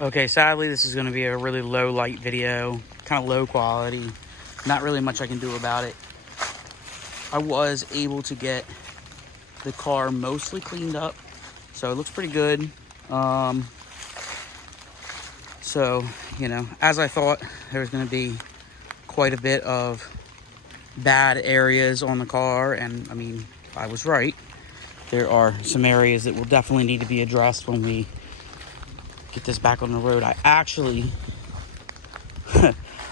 Okay, sadly, this is going to be a really low light video, kind of low quality. Not really much I can do about it. I was able to get the car mostly cleaned up, so it looks pretty good. So, you know, as I thought, there's going to be quite a bit of bad areas on the car, and I mean, I was right. There are some areas that will definitely need to be addressed when we get this back on the road. I actually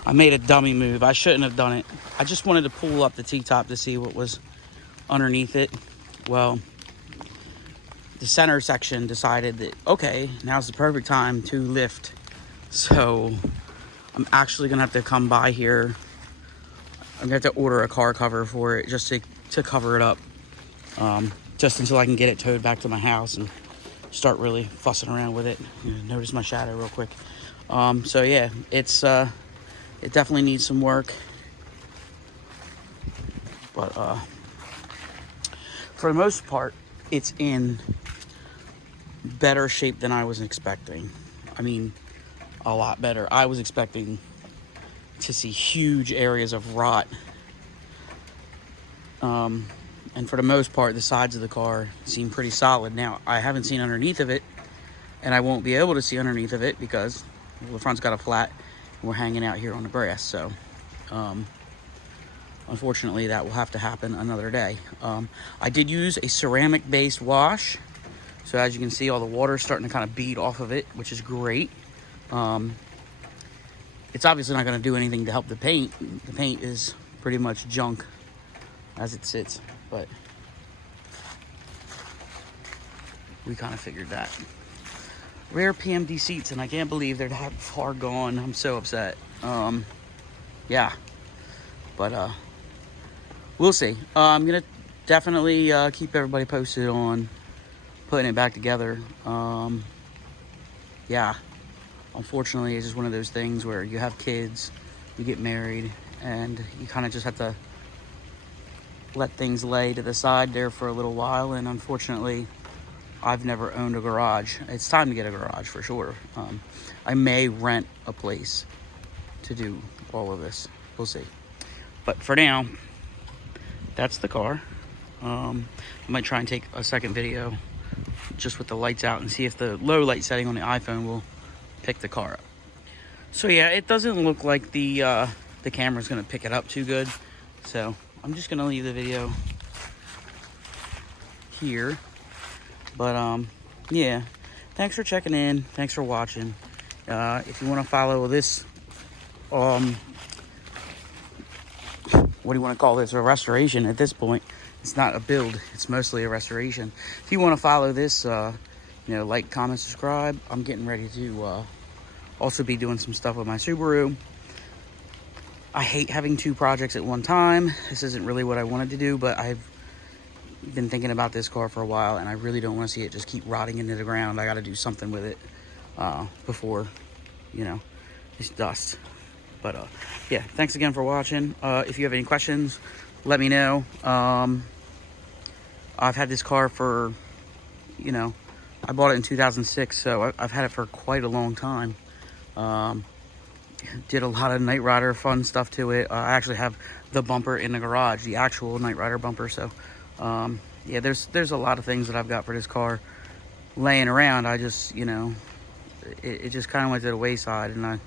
I made a dummy move. I shouldn't have done it. I just wanted to pull up the T-top to see what was underneath it. Well, the center section decided that, okay, now's the perfect time to lift. So I'm actually gonna have to come by here. I'm gonna have to order a car cover for it just to cover it up. Just until I can get it towed back to my house and start really fussing around with it. Notice my shadow real quick. So yeah, it definitely needs some work, but for the most part, it's in better shape than I was expecting. I mean, a lot better. I was expecting to see huge areas of rot. And for the most part, the sides of the car seem pretty solid. Now, I haven't seen underneath of it, and I won't be able to see underneath of it because the front's got a flat, and we're hanging out here on the brass. So, unfortunately, that will have to happen another day. I did use a ceramic-based wash. So, as you can see, all the water is starting to kind of bead off of it, which is great. It's obviously not going to do anything to help the paint. The paint is pretty much junk as it sits, but we kind of figured that. Rare PMD seats, and I can't believe they're that far gone. I'm so upset. Yeah, but we'll see. I'm gonna definitely keep everybody posted on putting it back together. Yeah, unfortunately, it's just one of those things where you have kids, you get married, and you kind of just have to let things lay to the side there for a little while. And unfortunately, I've never owned a garage. It's time to get a garage for sure. I may rent a place to do all of this. We'll see. But for now, that's the car. I might try and take a second video just with the lights out and see if the low light setting on the iPhone will pick the car up. So yeah, it doesn't look like the camera's gonna pick it up too good. So I'm just gonna leave the video here. But yeah, thanks for checking in. Thanks for watching. If you want to follow this, what do you want to call this? A restoration at this point. It's not a build. It's mostly a restoration. If you want to follow this, like, comment, subscribe. I'm getting ready to also be doing some stuff with my Subaru. I hate having two projects at one time. This isn't really what I wanted to do, but I've been thinking about this car for a while, and I really don't want to see it just keep rotting into the ground. I got to do something with it before, it's dust. But yeah, thanks again for watching. If you have any questions, let me know. I've had this car for, I bought it in 2006, so I've had it for quite a long time. Did a lot of Night Rider fun stuff to it. I actually have the bumper in the garage, the actual Night Rider bumper. So yeah, there's a lot of things that I've got for this car laying around. I just, it just kind of went to the wayside, and I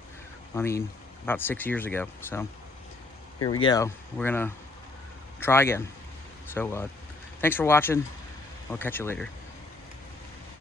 mean, about 6 years ago. So here we go. We're gonna try again. So thanks for watching. I'll catch you later.